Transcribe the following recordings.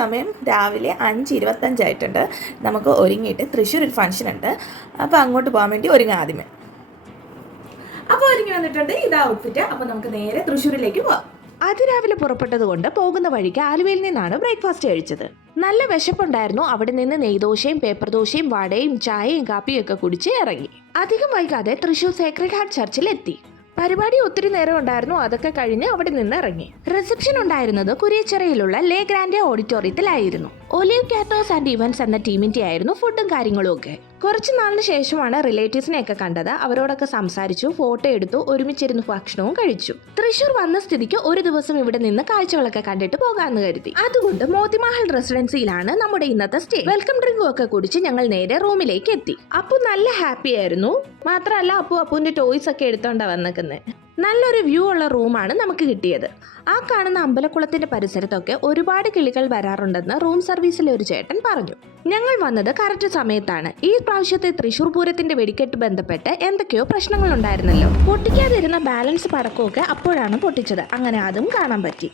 സമയം രാവിലെ 5:25 നമുക്ക് ഒരുങ്ങിയിട്ട് തൃശ്ശൂർ ഒരു ഫംഗ്ഷൻ ഉണ്ട്. അപ്പോൾ അങ്ങോട്ട് പോകാൻ വേണ്ടി ഒരുങ്ങാം ആദ്യമേ. അപ്പോൾ ഒരുങ്ങി വന്നിട്ടുണ്ട്, ഇതാ ഔട്ട്ഫിറ്റ്. അപ്പോൾ നമുക്ക് നേരെ തൃശ്ശൂരിലേക്ക് പോവാം. അതിരാവിലെ പുറപ്പെട്ടത് കൊണ്ട് പോകുന്ന വഴിക്ക് ആലുവയിൽ നിന്നാണ് ബ്രേക്ക്ഫാസ്റ്റ് കഴിച്ചത്. നല്ല വിശപ്പുണ്ടായിരുന്നു. അവിടെ നിന്ന് നെയ്ദോശയും പേപ്പർ ദോശയും വടയും ചായയും കാപ്പിയും ഒക്കെ കുടിച്ച് ഇറങ്ങി. അധികം വൈകാതെ തൃശ്ശൂർ സേക്രഡ് ഹാർട്ട് ചർച്ചിൽ എത്തി. പരിപാടി ഒത്തിരി നേരം ഉണ്ടായിരുന്നു. അതൊക്കെ കഴിഞ്ഞ് അവിടെ നിന്ന് ഇറങ്ങി. റിസപ്ഷൻ ഉണ്ടായിരുന്നത് കുരിയച്ചിറയിലുള്ള ലേ ഗ്രാൻഡെ ഓഡിറ്റോറിയത്തിലായിരുന്നു. ഒലിവ് കാറ്റേഴ്സ് ആൻഡ് ഇവന്റ്സ് എന്ന ടീമിന്റെ ആയിരുന്നു ഫുഡും കാര്യങ്ങളും ഒക്കെ. കുറച്ചു നാളിന് ശേഷമാണ് റിലേറ്റീവ്സിനെയൊക്കെ കണ്ടത്. അവരോടൊക്കെ സംസാരിച്ചു, ഫോട്ടോ എടുത്തു, ഒരുമിച്ചിരുന്ന് ഭക്ഷണവും കഴിച്ചു. തൃശ്ശൂർ വന്ന സ്ഥിതിക്ക് ഒരു ദിവസം ഇവിടെ നിന്ന് കാഴ്ചകളൊക്കെ കണ്ടിട്ട് പോകാമെന്ന് കരുതി. അതുകൊണ്ട് മോത്തിമഹൽ റെസിഡൻസിയിലാണ് നമ്മുടെ ഇന്നത്തെ സ്റ്റേ. വെൽക്കം ഡ്രിങ്കും ഒക്കെ കുടിച്ച് ഞങ്ങൾ നേരെ റൂമിലേക്ക് എത്തി. അപ്പു നല്ല ഹാപ്പി ആയിരുന്നു. മാത്രമല്ല അപ്പുവിന്റെ ടോയ്സ് ഒക്കെ എടുത്തോണ്ടാ വന്നിരിക്കുന്നത്. നല്ലൊരു വ്യൂ ഉള്ള റൂമാണ് നമുക്ക് കിട്ടിയത്. ആ കാണുന്ന അമ്പലക്കുളത്തിന്റെ പരിസരത്തൊക്കെ ഒരുപാട് കിളികൾ വരാറുണ്ടെന്ന് റൂം സർവീസിലെ ഒരു ചേട്ടൻ പറഞ്ഞു. ഞങ്ങൾ വന്നത് കറക്റ്റ് സമയത്താണ്. ഈ പ്രാവശ്യത്തെ തൃശ്ശൂർ പൂരത്തിന്റെ വെടിക്കെട്ട് ബന്ധപ്പെട്ട് എന്തൊക്കെയോ പ്രശ്നങ്ങൾ ഉണ്ടായിരുന്നല്ലോ. പൊട്ടിക്കാതിരുന്ന ബാലൻസ് പടക്കമൊക്കെ അപ്പോഴാണ് പൊട്ടിച്ചത്. അങ്ങനെ അതും കാണാൻ പറ്റി.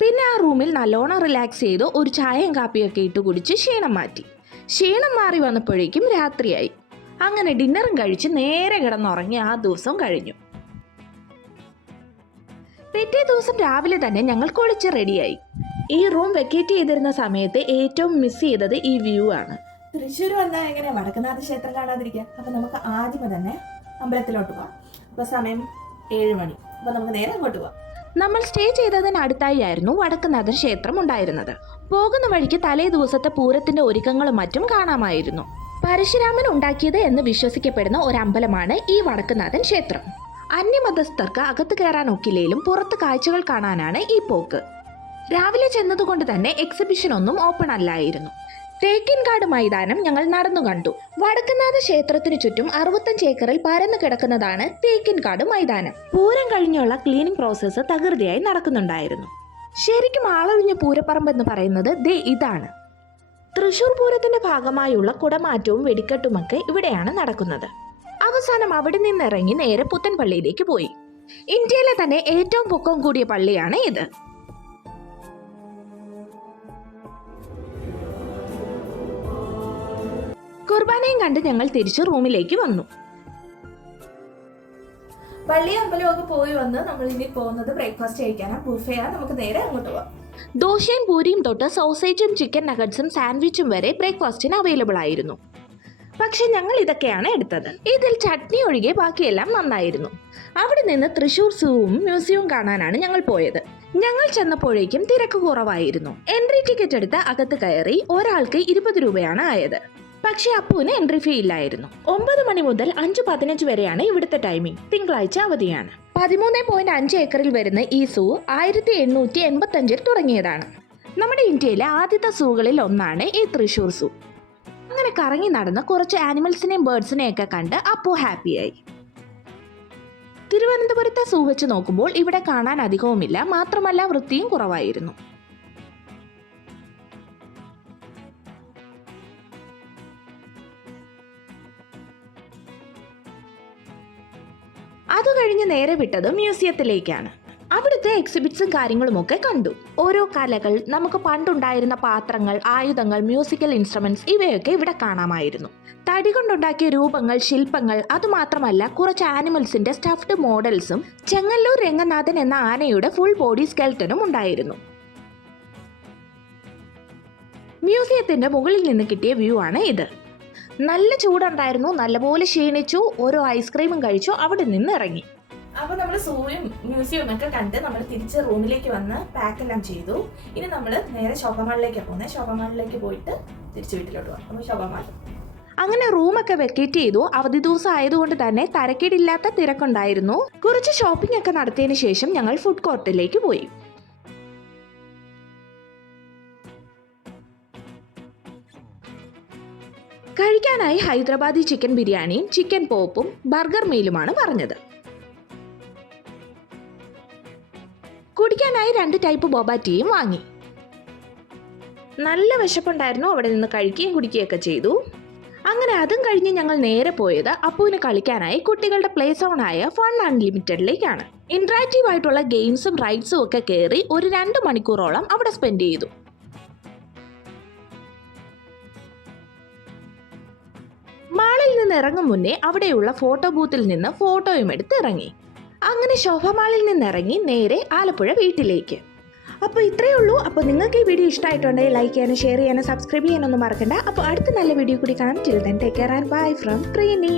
പിന്നെ ആ റൂമിൽ നല്ലോണം റിലാക്സ് ചെയ്ത് ഒരു ചായയും കാപ്പിയൊക്കെ ഇട്ട് കുടിച്ച് ക്ഷീണം മാറ്റി. ക്ഷീണം മാറി വന്നപ്പോഴേക്കും രാത്രിയായി. അങ്ങനെ ഡിന്നറും കഴിച്ച് നേരെ കിടന്നുറങ്ങി ആ ദിവസം കഴിഞ്ഞു. പിറ്റേ ദിവസം രാവിലെ തന്നെ ഞങ്ങൾ കുളിച്ച് റെഡിയായി. ഈ റൂം വെക്കേറ്റ് ചെയ്തിരുന്ന സമയത്ത് ഏറ്റവും മിസ് ചെയ്തത് ഈ വ്യൂ ആണ്. തൃശ്ശൂർ വന്നാൽ എങ്ങനെ വടക്കുംനാഥ ക്ഷേത്രം കാണാതിരിക്കുക? അപ്പോൾ നമുക്ക് ആദ്യമേ തന്നെ അമ്പലത്തിലോട്ട് പോകാം. അപ്പോൾ സമയം 7 മണി. അപ്പോൾ നമുക്ക് നേരെ അങ്ങോട്ട് പോകാം. നമ്മൾ സ്റ്റേ ചെയ്തതിനടുത്തായി ആയിരുന്നു വടക്കുംനാഥൻ ക്ഷേത്രം ഉണ്ടായിരുന്നത്. പോകുന്ന വഴിക്ക് തലേ ദിവസത്തെ പൂരത്തിന്റെ ഒരുക്കങ്ങളും മറ്റും കാണാമായിരുന്നു. പരശുരാമൻ ഉണ്ടാക്കിയത് എന്ന് വിശ്വസിക്കപ്പെടുന്ന ഒരു അമ്പലമാണ് ഈ വടക്കുംനാഥൻ ക്ഷേത്രം. അന്യമതസ്ഥർക്ക് അകത്ത് കയറാൻ ഒക്കില്ലേലും പുറത്ത് കാഴ്ചകൾ കാണാനാണ് ഈ പോക്ക്. രാവിലെ ചെന്നതുകൊണ്ട് തന്നെ എക്സിബിഷൻ ഒന്നും ഓപ്പൺ അല്ലായിരുന്നു. തേക്കിൻകാട് മൈതാനം ഞങ്ങൾ നടന്നു കണ്ടു. വടക്കുംനാഥ ക്ഷേത്രത്തിനു ചുറ്റും 65 ഏക്കറിൽ പരന്നു കിടക്കുന്നതാണ് തേക്കിൻകാട് മൈതാനം. പൂരം കഴിഞ്ഞുള്ള ക്ലീനിങ് പ്രോസസ്സ് തകൃതിയായി നടക്കുന്നുണ്ടായിരുന്നു. ശരിക്കും ആളൊഴിഞ്ഞ പൂരപ്പറമ്പ് എന്ന് പറയുന്നത് ദേ ഇതാണ്. തൃശ്ശൂർ പൂരത്തിന്റെ ഭാഗമായുള്ള കുടമാറ്റവും വെടിക്കെട്ടുമൊക്കെ ഇവിടെയാണ് നടക്കുന്നത്. അവസാനം അവിടെ നിന്നിറങ്ങി നേരെ പുത്തൻപള്ളിയിലേക്ക് പോയി. ഇന്ത്യയിലെ തന്നെ ഏറ്റവും പൊക്കം കൂടിയ പള്ളിയാണ് ഇത്. കുർബാനയും കണ്ട് ഞങ്ങൾ തിരിച്ചു റൂമിലേക്ക് വന്നു. പള്ളി അമ്പലമൊക്കെ പോയി വന്ന് നമ്മൾ ഇനി പോകുന്നത് ബ്രേക്ക്ഫാസ്റ്റ് കഴിക്കാനാണ്. ബുഫയാണ്. നമുക്ക് നേരെ അങ്ങോട്ട് പോവാം. ദോശയും പൂരിയും തൊട്ട് സോസേജും ചിക്കൻ നഗറ്റ്സും സാൻഡ്വിച്ചും വരെ ബ്രേക്ക്ഫാസ്റ്റിന് അവൈലബിൾ ആയിരുന്നു. പക്ഷെ ഞങ്ങൾ ഇതൊക്കെയാണ് എടുത്തത്. ഇതിൽ ചട്നി ഒഴികെ ബാക്കിയെല്ലാം നന്നായിരുന്നു. അവിടെ നിന്ന് തൃശ്ശൂർ സൂവും മ്യൂസിയവും കാണാനാണ് ഞങ്ങൾ പോയത്. ഞങ്ങൾ ചെന്നപ്പോഴേക്കും തിരക്ക് കുറവായിരുന്നു. എൻട്രി ടിക്കറ്റ് എടുത്ത് അകത്ത് കയറി. ഒരാൾക്ക് 20 രൂപയാണ് ആയത്. പക്ഷെ അപ്പുവിന് എൻട്രി ഫീ ഇല്ലായിരുന്നു. 9 മണി മുതൽ 5:15 വരെയാണ് ഇവിടുത്തെ ടൈമിംഗ്. തിങ്കളാഴ്ച അവധിയാണ്. 13.5 ഏക്കറിൽ വരുന്ന ഈ സൂ 1885 തുടങ്ങിയതാണ്. നമ്മുടെ ഇന്ത്യയിലെ ആദ്യത്തെ സൂകളിൽ ഒന്നാണ് ഈ തൃശ്ശൂർ സൂ. അങ്ങനെ കറങ്ങി നടന്ന് കുറച്ച് ആനിമൽസിനെയും ബേർഡ്സിനെയും ഒക്കെ കണ്ട് അപ്പു ഹാപ്പിയായി. തിരുവനന്തപുരത്തെ സൂ വെച്ച് നോക്കുമ്പോൾ ഇവിടെ കാണാൻ അധികവുമില്ല. മാത്രമല്ല വൃത്തിയും കുറവായിരുന്നു. അത് കഴിഞ്ഞ് നേരെ വിട്ടത് മ്യൂസിയത്തിലേക്കാണ്. അവിടുത്തെ എക്സിബിറ്റ്സും കാര്യങ്ങളുമൊക്കെ കണ്ടു. ഓരോ കലകൾ, നമുക്ക് പണ്ടുണ്ടായിരുന്ന പാത്രങ്ങൾ, ആയുധങ്ങൾ, മ്യൂസിക്കൽ ഇൻസ്ട്രുമെന്റ്സ് ഇവയൊക്കെ ഇവിടെ കാണാമായിരുന്നു. തടി കൊണ്ടുണ്ടാക്കിയ രൂപങ്ങൾ, ശില്പങ്ങൾ, അതുമാത്രമല്ല കുറച്ച് ആനിമൽസിന്റെ സ്റ്റഫ്ഡ് മോഡൽസും ചെങ്ങല്ലൂർ രംഗനാഥൻ എന്ന ആനയുടെ ഫുൾ ബോഡി സ്കെൽറ്റനും ഉണ്ടായിരുന്നു. മ്യൂസിയത്തിന്റെ മുകളിൽ നിന്ന് കിട്ടിയ വ്യൂ ആണ് ഇത്. നല്ല ചൂടുണ്ടായിരുന്നു. നല്ലപോലെ ക്ഷീണിച്ചു. ഓരോ ഐസ്ക്രീമും കഴിച്ചു. അവിടെ നിന്ന് ഇറങ്ങി. അപ്പോൾ നമ്മൾ സൂയും മ്യൂസിയവും ഒക്കെ കണ്ട് നമ്മൾ തിരിച്ച് റൂമിലേക്ക് വന്ന് പാക്കെല്ലാം ചെയ്തു. ഇനി നമ്മൾ നേരെ ഷോപ്പമാളിലേക്കാണ് പോകുന്നത്. ഷോപ്പമാളിലേക്ക് പോയിട്ട് തിരിച്ച് വീട്ടിലോട്ട് പോകാം. അപ്പോൾ ഷോപ്പമാൾ. അങ്ങനെ റൂമൊക്കെ വെക്കേറ്റ് ചെയ്തു. അവധി ദിവസം ആയതുകൊണ്ട് തന്നെ തരക്കേടില്ലാത്ത തിരക്കുണ്ടായിരുന്നു. കുറച്ച് ഷോപ്പിംഗ് ഒക്കെ നടത്തിയതിനു ശേഷം ഞങ്ങൾ ഫുഡ് കോർട്ടിലേക്ക് പോയി. കഴിക്കാനായി ഹൈദരാബാദി ചിക്കൻ ബിരിയാണിയും ചിക്കൻ പോപ്പും ബർഗർ മീലുമാണ് പറഞ്ഞത്. കുടിക്കാനായി 2 ടൈപ്പ് ബോബ ടീയും വാങ്ങി. നല്ല വിശപ്പുണ്ടായിരുന്നു. അവിടെ നിന്ന് കഴിക്കുകയും കുടിക്കുകയൊക്കെ ചെയ്തു. അങ്ങനെ അതും കഴിഞ്ഞ് ഞങ്ങൾ നേരെ പോയത് അപ്പുവിന് കളിക്കാനായി കുട്ടികളുടെ പ്ലേ സോണായ ഫൺ അൺലിമിറ്റഡിലേക്കാണ്. ഇന്ററാക്റ്റീവ് ആയിട്ടുള്ള ഗെയിംസും റൈഡ്സും ഒക്കെ കയറി ഒരു 2 മണിക്കൂറോളം അവിടെ സ്പെൻഡ് ചെയ്തു. മാളിൽ നിന്ന് ഇറങ്ങും മുന്നേ അവിടെയുള്ള ഫോട്ടോ ബൂത്തിൽ നിന്ന് ഫോട്ടോയും എടുത്ത് ഇറങ്ങി. അങ്ങനെ ശോഭമാളിൽ നിന്നിറങ്ങി നേരെ ആലപ്പുഴ വീട്ടിലേക്ക്. അപ്പോൾ ഇത്രയേ ഉള്ളൂ. അപ്പോൾ നിങ്ങൾക്ക് ഈ വീഡിയോ ഇഷ്ടമായിട്ടുണ്ടെങ്കിൽ ലൈക്ക് ചെയ്യാനും ഷെയർ ചെയ്യാനും സബ്സ്ക്രൈബ് ചെയ്യാനൊന്നും മറക്കണ്ട. അപ്പോൾ അടുത്ത നല്ല വീഡിയോ കൂടി കാണാം. Till then take care and bye from ട്രീനി.